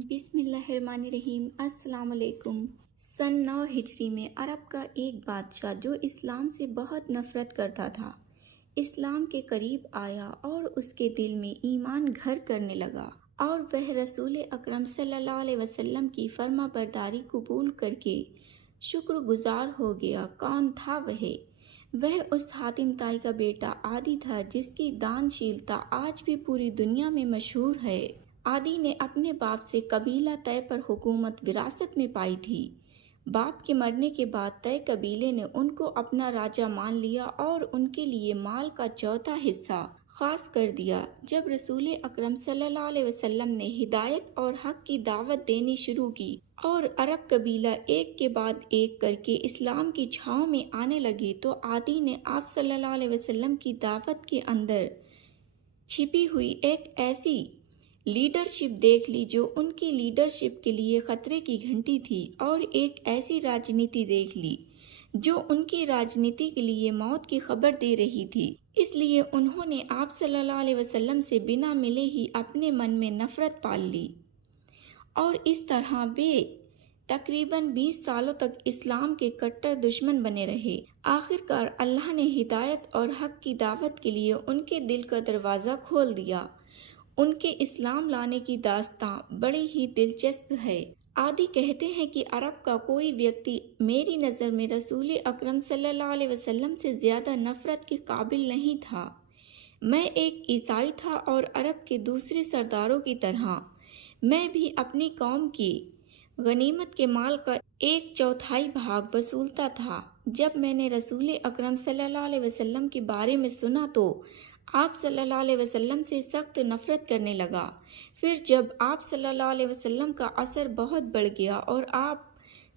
بسم اللہ الرحمن الرحیم۔ السلام علیکم۔ سن 9 ہجری میں عرب کا ایک بادشاہ جو اسلام سے بہت نفرت کرتا تھا، اسلام کے قریب آیا اور اس کے دل میں ایمان گھر کرنے لگا، اور وہ رسول اکرم صلی اللہ علیہ وسلم کی فرما برداری قبول کر کے شکر گزار ہو گیا۔ کون تھا وہ اس حاتم طائی کا بیٹا عادی تھا، جس کی دان شیلتا آج بھی پوری دنیا میں مشہور ہے۔ عادی نے اپنے باپ سے قبیلہ طے پر حکومت وراثت میں پائی تھی۔ باپ کے مرنے کے بعد طے قبیلے نے ان کو اپنا راجا مان لیا اور ان کے لیے مال کا چوتھا حصہ خاص کر دیا۔ جب رسول اکرم صلی اللہ علیہ وسلم نے ہدایت اور حق کی دعوت دینی شروع کی اور عرب قبیلہ ایک کے بعد ایک کر کے اسلام کی چھاؤں میں آنے لگے، تو عادی نے آپ صلی اللہ علیہ وسلم کی دعوت کے اندر چھپی ہوئی ایک ایسی لیڈرشپ دیکھ لی جو ان کی لیڈرشپ کے لیے خطرے کی گھنٹی تھی، اور ایک ایسی راجنیتی دیکھ لی جو ان کی راجنیتی کے لیے موت کی خبر دے رہی تھی۔ اس لیے انہوں نے آپ صلی اللہ علیہ وسلم سے بنا ملے ہی اپنے من میں نفرت پال لی، اور اس طرح وہ تقریباً 20 سالوں تک اسلام کے کٹر دشمن بنے رہے۔ آخرکار اللہ نے ہدایت اور حق کی دعوت کے لیے ان کے دل کا دروازہ کھول دیا۔ ان کے اسلام لانے کی داستاں بڑی ہی دلچسپ ہے۔ عادی کہتے ہیں کہ عرب کا کوئی ویکتی میری نظر میں رسول اکرم صلی اللہ علیہ وسلم سے زیادہ نفرت کے قابل نہیں تھا۔ میں ایک عیسائی تھا اور عرب کے دوسرے سرداروں کی طرح میں بھی اپنی قوم کی غنیمت کے مال کا 1/4 بھاگ وصولتا تھا۔ جب میں نے رسول اکرم صلی اللہ علیہ وسلم کے بارے میں سنا تو آپ صلی اللہ علیہ وسلم سے سخت نفرت کرنے لگا۔ پھر جب آپ صلی اللہ علیہ وسلم کا اثر بہت بڑھ گیا اور آپ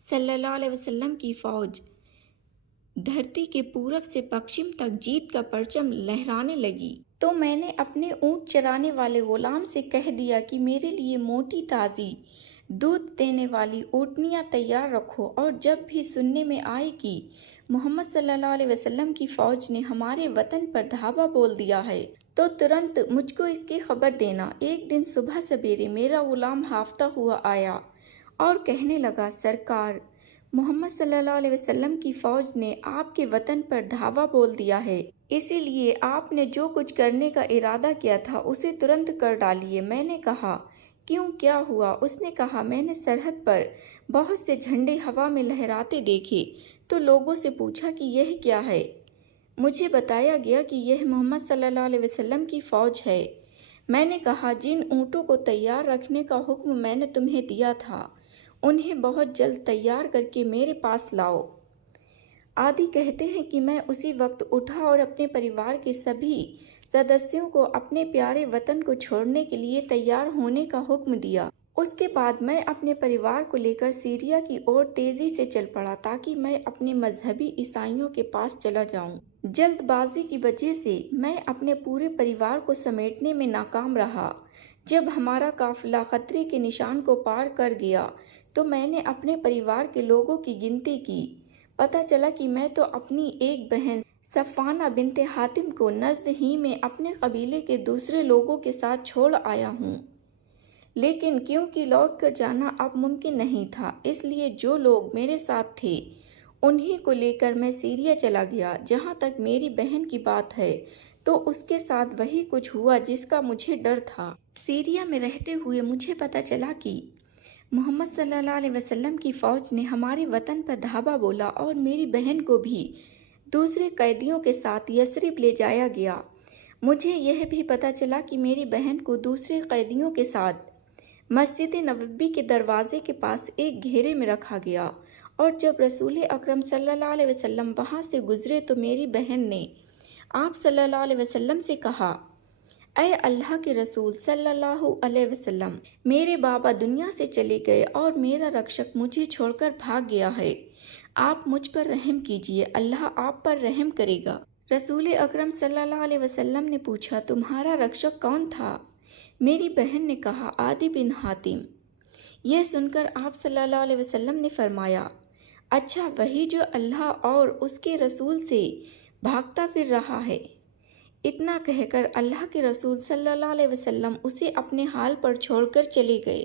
صلی اللہ علیہ وسلم کی فوج دھرتی کے پورب سے پشچم تک جیت کا پرچم لہرانے لگی، تو میں نے اپنے اونٹ چرانے والے غلام سے کہہ دیا کہ میرے لیے موٹی تازی دودھ دینے والی اونٹنیاں تیار رکھو، اور جب بھی سننے میں آئے کہ محمد صلی اللہ علیہ وسلم کی فوج نے ہمارے وطن پر دھاوا بول دیا ہے تو ترنت مجھ کو اس کی خبر دینا۔ ایک دن صبح سویرے میرا غلام ہافتہ ہوا آیا اور کہنے لگا، سرکار، محمد صلی اللہ علیہ وسلم کی فوج نے آپ کے وطن پر دھاوا بول دیا ہے، اسی لیے آپ نے جو کچھ کرنے کا ارادہ کیا تھا اسے ترنت کر ڈالیے۔ میں نے کہا، کیوں، کیا ہوا؟ اس نے کہا، میں نے سرحد پر بہت سے جھنڈے ہوا میں لہراتے دیکھے تو لوگوں سے پوچھا کہ یہ کیا ہے۔ مجھے بتایا گیا کہ یہ محمد صلی اللہ علیہ وسلم کی فوج ہے۔ میں نے کہا، جن اونٹوں کو تیار رکھنے کا حکم میں نے تمہیں دیا تھا انہیں بہت جلد تیار کر کے میرے پاس لاؤ۔ عادی کہتے ہیں کہ میں اسی وقت اٹھا اور اپنے پریوار کے سبھی سدسیوں کو اپنے پیارے وطن کو چھوڑنے کے لیے تیار ہونے کا حکم دیا۔ اس کے بعد میں اپنے پریوار کو لے کر سیریا کی اور تیزی سے چل پڑا تاکہ میں اپنے مذہبی عیسائیوں کے پاس چلا جاؤں۔ جلد بازی کی وجہ سے میں اپنے پورے پریوار کو سمیٹنے میں ناکام رہا۔ جب ہمارا قافلہ خطرے کے نشان کو پار کر گیا تو میں نے اپنے پریوار کے لوگوں کی گنتی کی۔ پتہ چلا کہ میں تو اپنی ایک بہن صفانہ بنت حاتم کو نزد ہی میں اپنے قبیلے کے دوسرے لوگوں کے ساتھ چھوڑ آیا ہوں، لیکن کیونکہ لوٹ کر جانا اب ممکن نہیں تھا، اس لیے جو لوگ میرے ساتھ تھے انہی کو لے کر میں سیریا چلا گیا۔ جہاں تک میری بہن کی بات ہے تو اس کے ساتھ وہی کچھ ہوا جس کا مجھے ڈر تھا۔ سیریا میں رہتے ہوئے مجھے پتہ چلا کہ محمد صلی اللہ علیہ وسلم کی فوج نے ہمارے وطن پر دھاوا بولا اور میری بہن کو بھی دوسرے قیدیوں کے ساتھ یثرب لے جایا گیا۔ مجھے یہ بھی پتہ چلا کہ میری بہن کو دوسرے قیدیوں کے ساتھ مسجد نبوی کے دروازے کے پاس ایک گھیرے میں رکھا گیا، اور جب رسول اکرم صلی اللہ علیہ وسلم وہاں سے گزرے تو میری بہن نے آپ صلی اللہ علیہ وسلم سے کہا، اے اللہ کے رسول صلی اللہ علیہ وسلم، میرے بابا دنیا سے چلے گئے اور میرا رکشک مجھے چھوڑ کر بھاگ گیا ہے، آپ مجھ پر رحم کیجیے، اللہ آپ پر رحم کرے گا۔ رسول اکرم صلی اللہ علیہ وسلم نے پوچھا، تمہارا رکشک کون تھا؟ میری بہن نے کہا، عادی بن حاتم۔ یہ سن کر آپ صلی اللہ علیہ وسلم نے فرمایا، اچھا، وہی جو اللہ اور اس کے رسول سے بھاگتا پھر رہا ہے۔ اتنا کہہ کر اللہ کے رسول صلی اللہ علیہ وسلم اسے اپنے حال پر چھوڑ کر چلے گئے۔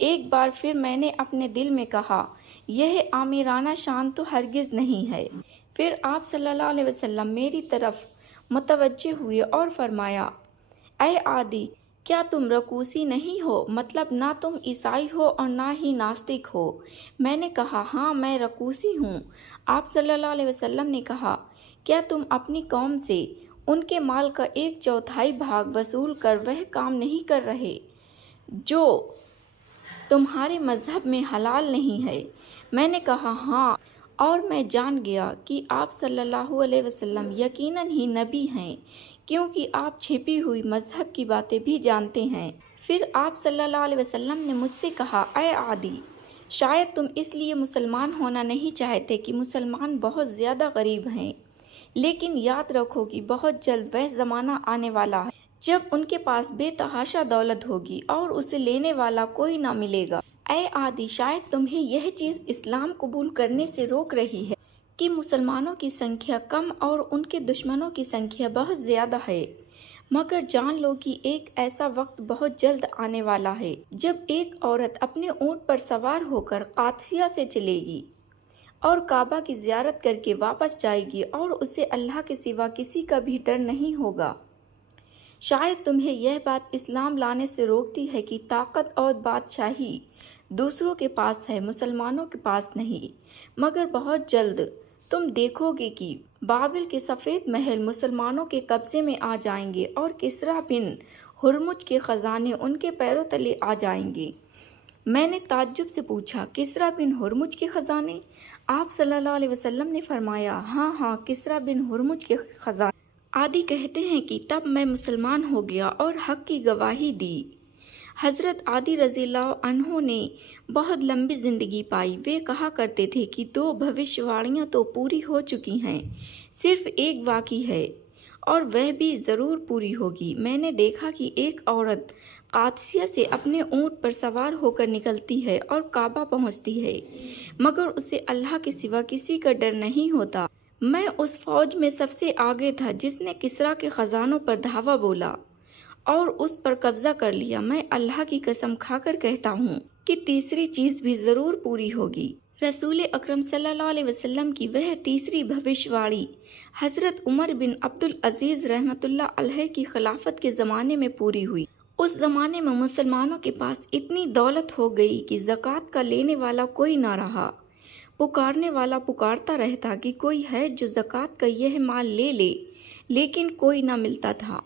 ایک بار پھر میں نے اپنے دل میں کہا یہ آمیرانہ شان تو ہرگز نہیں ہے۔ پھر آپ صلی اللہ علیہ وسلم میری طرف متوجہ ہوئے اور فرمایا اے عادی، کیا تم رکوسی نہیں ہو؟ مطلب نہ تم عیسائی ہو اور نہ ہی ناستک ہو۔ میں نے کہا ہاں میں رکوسی ہوں۔ آپ صلی اللہ علیہ وسلم نے کہا کیا تم اپنی قوم سے ان کے مال کا 1/4 بھاگ وصول کر وہ کام نہیں کر رہے جو تمہارے مذہب میں حلال نہیں ہے؟ میں نے کہا ہاں، اور میں جان گیا کہ آپ صلی اللہ علیہ وسلم یقیناً ہی نبی ہیں، کیونکہ آپ چھپی ہوئی مذہب کی باتیں بھی جانتے ہیں۔ پھر آپ صلی اللہ علیہ وسلم نے مجھ سے کہا اے عادی، شاید تم اس لیے مسلمان ہونا نہیں چاہتے کہ مسلمان بہت زیادہ غریب ہیں، لیکن یاد رکھو کہ بہت جلد وہ زمانہ آنے والا ہے جب ان کے پاس بے تحاشا دولت ہوگی اور اسے لینے والا کوئی نہ ملے گا۔ اے عادی، شاید تمہیں یہ چیز اسلام قبول کرنے سے روک رہی ہے کہ مسلمانوں کی سنکھیا کم اور ان کے دشمنوں کی سنکھیا بہت زیادہ ہے، مگر جان لو کہ ایک ایسا وقت بہت جلد آنے والا ہے جب ایک عورت اپنے اونٹ پر سوار ہو کر قادسیہ سے چلے گی اور کعبہ کی زیارت کر کے واپس جائے گی اور اسے اللہ کے سوا کسی کا بھی ڈر نہیں ہوگا۔ شاید تمہیں یہ بات اسلام لانے سے روکتی ہے کہ طاقت اور بادشاہی دوسروں کے پاس ہے، مسلمانوں کے پاس نہیں، مگر بہت جلد تم دیکھو گے کہ بابل کے سفید محل مسلمانوں کے قبضے میں آ جائیں گے اور کسریٰ بن ہرمز کے خزانے ان کے پیروں تلے آ جائیں گے۔ میں نے تعجب سے پوچھا کسریٰ بن ہرمز کے خزانے؟ آپ صلی اللہ علیہ وسلم نے فرمایا ہاں ہاں، کسریٰ بن ہرمز کے خزانے۔ عادی کہتے ہیں کہ تب میں مسلمان ہو گیا اور حق کی گواہی دی۔ حضرت عادی رضی اللہ عنہ نے بہت لمبی زندگی پائی۔ وہ کہا کرتے تھے کہ 2 بھوشواڑیاں تو پوری ہو چکی ہیں، صرف ایک باقی ہے اور وہ بھی ضرور پوری ہوگی۔ میں نے دیکھا کہ ایک عورت قادسیہ سے اپنے اونٹ پر سوار ہو کر نکلتی ہے اور کعبہ پہنچتی ہے، مگر اسے اللہ کے سوا کسی کا ڈر نہیں ہوتا۔ میں اس فوج میں سب سے آگے تھا جس نے کسریٰ کے خزانوں پر دھاوا بولا اور اس پر قبضہ کر لیا۔ میں اللہ کی قسم کھا کر کہتا ہوں کہ تیسری چیز بھی ضرور پوری ہوگی۔ رسول اکرم صلی اللہ علیہ وسلم کی وہ تیسری بھوشواڑی حضرت عمر بن عبدالعزیز رحمۃ اللہ علیہ کی خلافت کے زمانے میں پوری ہوئی۔ اس زمانے میں مسلمانوں کے پاس اتنی دولت ہو گئی کہ زکوٰۃ کا لینے والا کوئی نہ رہا۔ پکارنے والا پکارتا رہتا کہ کوئی ہے جو زکوٰۃ کا یہ مال لے لے، لیکن کوئی نہ ملتا تھا۔